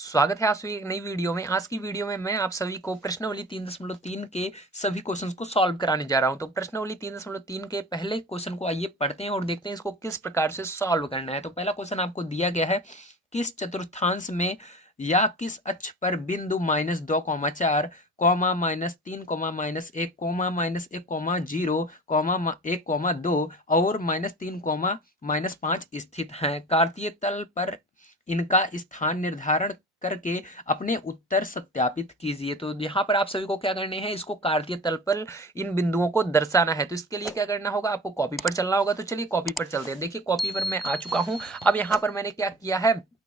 स्वागत है आप सभी एक नई वीडियो में। आज की वीडियो में मैं आप सभी को प्रश्नावली 3.3 के सभी क्वेश्चंस को सॉल्व कराने जा रहा हूं। तो प्रश्नावली 3.3 के पहले क्वेश्चन को आइए पढ़ते हैं और देखते हैं इसको किस प्रकार से सॉल्व करना है। तो पहला क्वेश्चन आपको दिया गया है, किस चतुर्थांश में या किस अक्ष पर बिंदु -2, 4, -3, -1, -1, -1, 0, 1, 2 और -3, स्थित हैं। कार्तीय तल पर इनका स्थान निर्धारण करके अपने उत्तर सत्यापित कीजिए। तो यहाँ पर आप सभी को क्या करने हैं, इसको कार्तीय तल पर इन बिंदुओं को दर्शाना है। तो इसके लिए क्या करना होगा, आपको कॉपी पर चलना होगा। तो चलिए कॉपी पर चलते हैं। देखिए कॉपी पर मैं आ चुका हूं। अब यहाँ पर मैंने क्या किया है,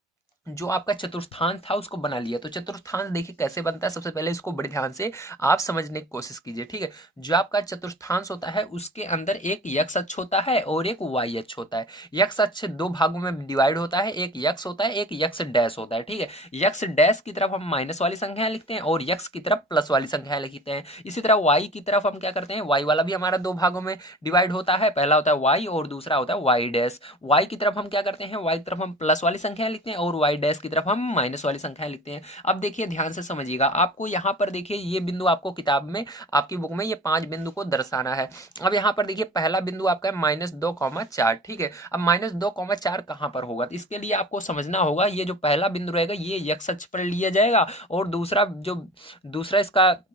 जो आपका चतुर्थांश था उसको बना लिया। तो चतुर्थांश देखिए कैसे बनता है, सबसे पहले इसको बड़े ध्यान से आप समझने की कोशिश कीजिए। ठीक है, जो आपका चतुर्थांश होता है उसके अंदर एक यक्स अक्ष होता है और एक वाई अक्ष होता है। यक्स अक्ष दो भागों में डिवाइड होता है, एक यक्स होता है, एक यक्स डैश होता है। ठीक है, यक्स डैश की तरफ हम माइनस वाली संख्याएं लिखते हैं और यक्स की तरफ प्लस वाली संख्याएं लिखते हैं। इसी तरह वाई की तरफ हम क्या करते हैं, वाई वाला भी हमारा दो भागों में डिवाइड होता है, पहला होता है वाई और दूसरा होता है वाई डैश। वाई की तरफ हम क्या करते हैं, वाई की तरफ हम प्लस वाली संख्याएं लिखते हैं और वाई डैश की तरफ हम माइनस वाली संख्याएं लिखते हैं। अब देखिए ध्यान से समझिएगा, आपको यहाँ पर देखिए ये बिंदु आपको किताब में आपकी बुक में ये 5 बिंदु को दर्शाना है। अब यहाँ पर देखिए पहला बिंदु आपका है -2, 4। ठीक है, अब -2, 4 कहाँ पर होगा, तो इसके लिए आपको समझना होगा, ये जो पहला बिंदु रहेगा ये x अक्ष पर लिया जाएगा और दूसरा इसका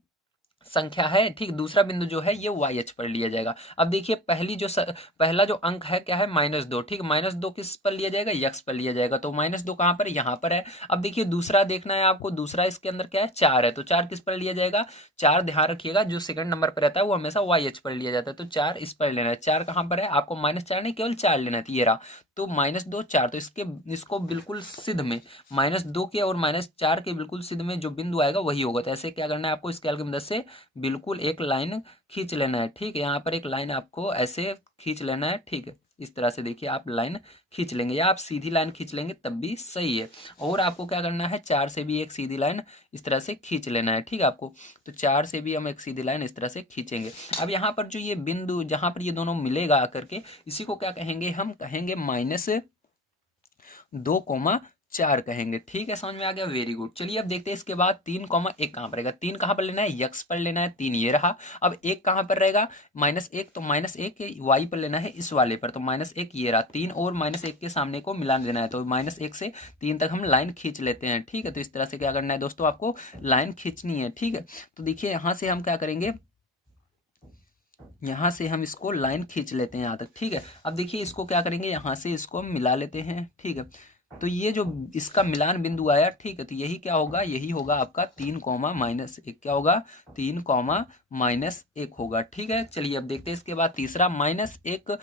संख्या है, ठीक, दूसरा बिंदु जो है ये वाई अक्ष पर लिया जाएगा। अब देखिए पहला जो अंक है क्या है, -2। ठीक, -2 किस पर लिया जाएगा, यक्स पर लिया जाएगा। तो -2 कहाँ पर है, यहाँ पर है। अब देखिए दूसरा देखना है आपको, दूसरा इसके अंदर क्या है, 4 है। तो 4 किस पर लिया जाएगा, 4 ध्यान रखिएगा जो सेकंड नंबर पर रहता है वो हमेशा वाई अक्ष पर लिया जाता है। तो 4 इस पर लेना है। 4 कहाँ पर है, आपको -4 नहीं केवल 4 लेना है, तो ये रहा। तो -2, 4, तो इसको बिल्कुल सिद्ध में -2 के और -4 के बिल्कुल सिद्ध में जो बिंदु आएगा वही होगा। तो ऐसे क्या करना है आपको, स्केल की मदद से बिल्कुल एक लाइन खींच लेना है। ठीक है, यहाँ पर एक लाइन आपको ऐसे खींच लेना है। ठीक है, इस तरह से देखिए आप लाइन खींच लेंगे या आप सीधी लाइन खींच लेंगे तब भी सही है। और आपको क्या करना है, 4 से भी एक सीधी लाइन इस तरह से खींच लेना है। ठीक है, आपको तो 4 से भी हम एक सीधी लाइन इस तरह से खींचेंगे। अब यहाँ पर जो ये बिंदु जहाँ पर ये दोनों मिलेगा आकर के, इसी को क्या कहेंगे, हम कहेंगे -2, 4 कहेंगे। ठीक है, समझ में आ गया, वेरी गुड। चलिए अब देखते हैं इसके बाद 3, 1 कहाँ पर रहेगा। 3 कहाँ पर लेना है, यक्स पर लेना है, 3 ये रहा। अब 1 कहाँ पर रहेगा, -1, तो -1 वाई पर लेना है, इस वाले पर। तो -1 ये रहा, 3 और -1 के सामने को मिला देना है। तो -1 से 3 तक हम लाइन खींच लेते हैं। ठीक है, तो इस तरह से क्या करना है दोस्तों, आपको लाइन खींचनी है। ठीक है, तो देखिए यहाँ से हम क्या करेंगे, यहाँ से हम इसको लाइन खींच लेते हैं यहाँ तक। ठीक है, अब देखिए इसको क्या करेंगे, यहाँ से इसको हम मिला लेते हैं। ठीक है, तो ये जो इसका मिलान बिंदु आया, ठीक है, तो यही क्या होगा, यही होगा आपका 3, -1। क्या होगा, 3, -1 होगा। ठीक है, चलिए अब देखते हैं इसके बाद तीसरा -1,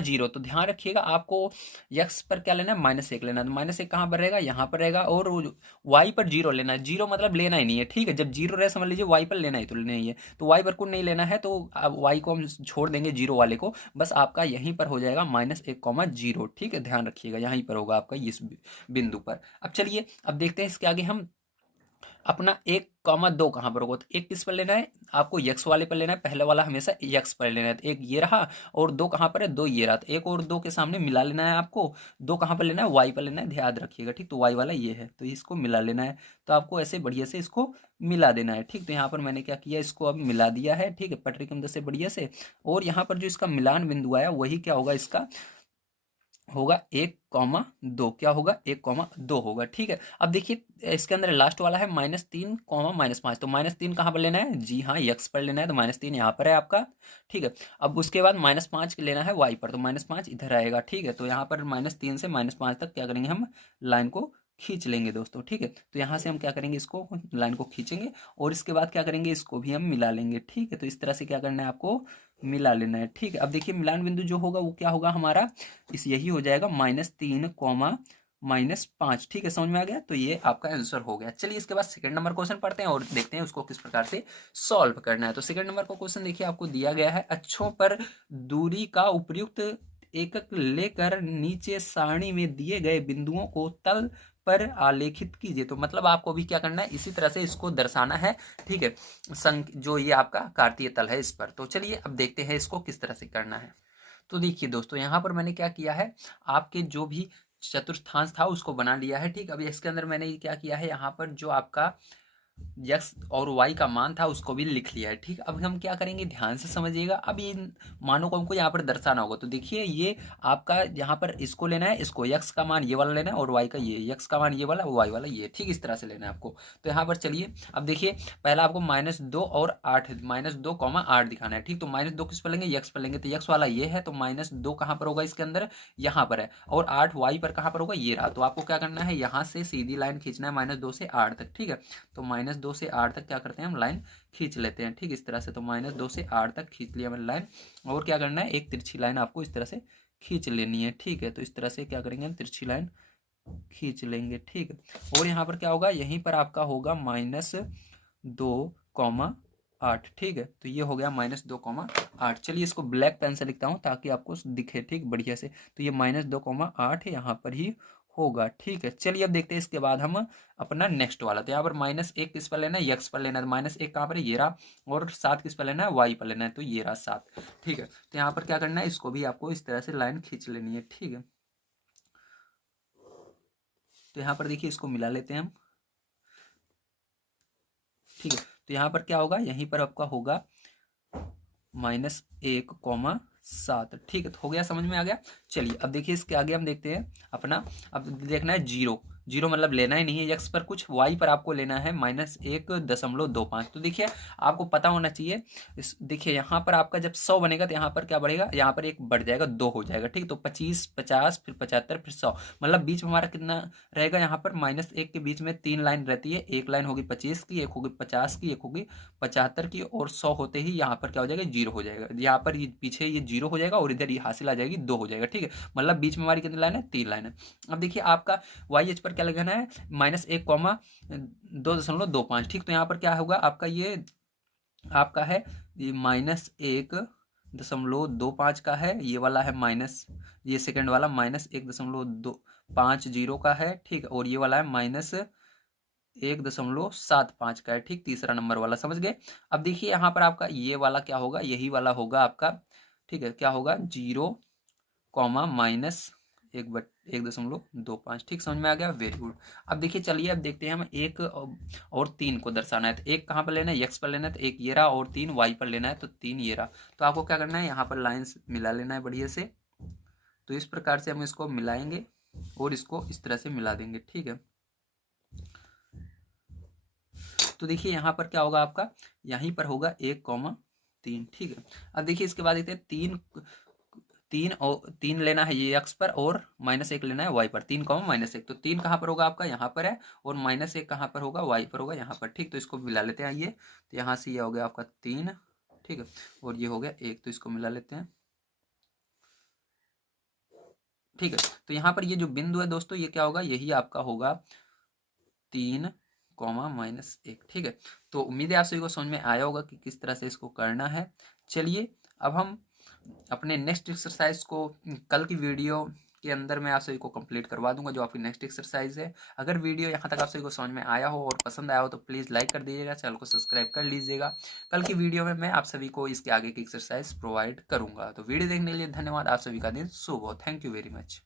0। तो ध्यान रखिएगा आपको यक्स पर क्या लेना है, -1 लेना है। तो -1 कहाँ पर रहेगा, यहाँ पर रहेगा। और वाई पर 0 लेना है। 0 मतलब लेना ही नहीं है। ठीक है, जब 0 रहे समझ लीजिए वाई पर लेना ही तो लेना ही है। तो वाई पर को नहीं लेना है, तो अब वाई को हम छोड़ देंगे, 0 वाले को। बस आपका यहीं पर हो जाएगा -1, 0। ठीक है, ध्यान रखिएगा यहीं पर होगा आपका इस बिंदु पर। अब चलिए अब देखते हैं इसके आगे हम अपना 1, 2 कहाँ पर होगा। तो 1 किस पर लेना है, आपको यक्स वाले पर लेना है। पहले वाला हमेशा यक्स पर लेना है। तो 1 ये रहा और 2 कहाँ पर है, 2 ये रहा। तो 1 और 2 के सामने मिला लेना है आपको। 2 कहाँ पर लेना है, वाई पर लेना है, ध्यान रखिएगा। ठीक, तो वाई वाला ये है, तो इसको मिला लेना है। तो आपको ऐसे बढ़िया से इसको मिला देना है। ठीक, तो यहाँ पर मैंने क्या किया, इसको अब मिला दिया है। ठीक है, पटरी की मदद से बढ़िया से। और यहाँ पर जो इसका मिलान बिंदु आया वही क्या होगा, इसका होगा 1, 2। क्या होगा, 1, 2 होगा। ठीक है, अब देखिए इसके अंदर लास्ट वाला है -3, -5। तो -3 कहाँ पर लेना है, जी हाँ यक्स पर लेना है। तो -3 यहाँ पर है आपका। ठीक है, अब उसके बाद -5 लेना है वाई पर। तो -5 इधर आएगा। ठीक है, तो यहाँ पर -3 से -5 तक क्या करेंगे, हम लाइन को खींच लेंगे दोस्तों। ठीक है, तो यहाँ से हम क्या करेंगे, इसको लाइन को खींचेंगे और इसके बाद क्या करेंगे, इसको भी हम मिला लेंगे। ठीक है, तो इस तरह से क्या करना है, आपको मिला लेना है। ठीक है, अब देखिए मिलान बिंदु जो होगा वो क्या होगा हमारा, इस यही हो जाएगा -3, -5। ठीक है, समझ में आ गया। तो ये आपका आंसर हो गया। चलिए इसके बाद सेकंड नंबर क्वेश्चन पढ़ते हैं और देखते हैं उसको किस प्रकार से सॉल्व करना है। तो सेकंड नंबर का क्वेश्चन देखिए आपको दिया गया है, अक्षों पर दूरी का उपयुक्त एकक लेकर नीचे सारणी में दिए गए बिंदुओं को तल पर आलेखित कीजिए। तो मतलब आपको भी क्या करना है, इसी तरह से इसको दर्शाना है। ठीक है, जो ये आपका कार्तीय तल है इस पर। तो चलिए अब देखते हैं इसको किस तरह से करना है। तो देखिए दोस्तों यहाँ पर मैंने क्या किया है, आपके जो भी चतुर्थांश था उसको बना लिया है। ठीक, अभी इसके अंदर मैंने क्या किया है, यहाँ पर जो आपका x और y का मान था उसको भी लिख लिया है। ठीक, अब हम क्या करेंगे, ध्यान से समझिएगा। अब ये मानों को हमको यहाँ पर दर्शाना होगा। तो देखिए ये आपका यहाँ पर इसको लेना है, इसको x का मान ये वाला लेना है और y का ये, x का मान ये वाला, y वाला ये। ठीक, इस तरह से लेना है आपको। तो यहाँ पर चलिए अब देखिए, पहला आपको -2 और 8, -2, 8 दिखाना है। ठीक, तो -2 किस पर लेंगे, x पर लेंगे। तो x वाला ये है, तो -2 कहाँ पर होगा इसके अंदर, यहाँ पर है। और 8 y पर कहाँ पर होगा, ये रहा। तो आपको क्या करना है, यहाँ से सीधी लाइन खींचना है -2 से 8 तक। ठीक है, तो -2 से 8 तक क्या करते हैं, हम लाइन खींच लेते हैं। ठीक, इस तरह से। तो -2 से 8 तक खींच लिया मैंने लाइन। और क्या करना है, एक तिरछी लाइन आपको इस तरह से खींच लेनी है। ठीक है, तो इस तरह से क्या करेंगे, हम तिरछी लाइन खींच लेंगे। ठीक है, और यहाँ पर क्या होगा, यहीं पर आपका होगा -2,8। ठीक है, तो ये हो गया -2,8। चलिए इसको ब्लैक पेन से लिखता हूँ ताकि आपको दिखे ठीक बढ़िया से। तो ये -2,8 यहाँ पर ही होगा। ठीक है, चलिए अब देखते हैं इसके बाद हम अपना नेक्स्ट वाला। तो यहाँ पर -1 किस पर लेना है, x पर लेना है। -1 कहाँ पर है, ये रहा। और 7 किस पर लेना है, y पर लेना है। तो ये रहा 7। ठीक है, तो यहाँ पर क्या करना है, इसको भी आपको इस तरह से लाइन खींच लेनी है। ठीक है, तो यहाँ पर देखिए इसको मिला लेते हैं हम। ठीक है, तो यहाँ पर क्या होगा, यहीं पर आपका होगा -1,7। ठीक है, तो हो गया, समझ में आ गया। चलिए अब देखिए इसके आगे हम देखते हैं अपना। अब देखना है 0, 0 मतलब लेना ही नहीं है x पर कुछ, y पर आपको लेना है -1.25। तो देखिए आपको पता होना चाहिए। इस देखिए यहाँ पर आपका जब 100 बनेगा तो यहाँ पर क्या बढ़ेगा, यहाँ पर एक बढ़ जाएगा, 2 हो जाएगा। ठीक, तो 25, 50, फिर 75, फिर 100, मतलब बीच में हमारा कितना रहेगा, यहाँ पर -1 के बीच में 3 लाइन रहती है। एक लाइन होगी 25 की, एक होगी 50 की, एक होगी 75 की, और 100 होते ही यहाँ पर क्या हो जाएगा, 0 हो जाएगा। यहाँ पर ये पीछे ये 0 हो जाएगा और इधर ये हासिल आ जाएगी, 2 हो जाएगा। ठीक है, मतलब बीच में हमारी कितनी लाइन है, 3 लाइन है। अब देखिए आपका वाई एच पर क्या लगाना है, -1,2.25। ठीक, तो यहाँ पर क्या होगा आपका, ये आपका है ये -1.25 का है, ये वाला है माइनस, ये सेकंड वाला -1.250 का है। ठीक, और ये वाला है -1.75 का है। ठीक, तीसरा नंबर वाला, समझ गए। अब देखिए यहाँ पर आपका ये वाला क्या होगा, यही वाला होगा आपका। ठीक है, क्या होगा, 0, -1.25। ठीक, समझ में आ गया, वेरी गुड। अब देखिए चलिए अब देखते हैं हम 1 और 3 को दर्शाना है। तो 1 कहाँ पर लेना है, x पर लेना है, तो 1 ये रहा, और 3 y पर लेना है, तो 3 ये रहा। तो आपको क्या करना है, यहाँ पर लाइंस मिला लेना है बढ़िया से। तो इस प्रकार से हम इसको मिलाएंगे और इसको इस तरह से मिला देंगे। ठीक है, तो देखिए यहाँ पर क्या होगा आपका, यहीं पर होगा 1,3। ठीक है, अब देखिए इसके बाद देखते हैं 3 लेना है ये x पर, और -1 लेना है y पर। 3, -1, तो 3 कहाँ पर होगा आपका, यहाँ पर है, और -1 कहाँ पर होगा, y पर होगा, यहाँ पर। ठीक, तो इसको मिला लेते हैं ये। तो यहाँ से ये हो गया आपका 3। ठीक है, और ये हो गया 1, तो इसको मिला लेते हैं। ठीक है, तो यहाँ पर ये जो बिंदु है दोस्तों, ये क्या होगा, यही आपका होगा 3, -1। ठीक है, तो उम्मीद है आप सभी को समझ में आया होगा कि किस तरह से इसको करना है। चलिए अब हम अपने नेक्स्ट एक्सरसाइज को कल की वीडियो के अंदर मैं आप सभी को कंप्लीट करवा दूंगा, जो आपकी नेक्स्ट एक्सरसाइज है। अगर वीडियो यहाँ तक आप सभी को समझ में आया हो और पसंद आया हो तो प्लीज़ लाइक कर दीजिएगा, चैनल को सब्सक्राइब कर लीजिएगा। कल की वीडियो में मैं आप सभी को इसके आगे की एक्सरसाइज प्रोवाइड करूंगा। तो वीडियो देखने के लिए धन्यवाद। आप सभी का दिन शुभ हो। Thank you very much.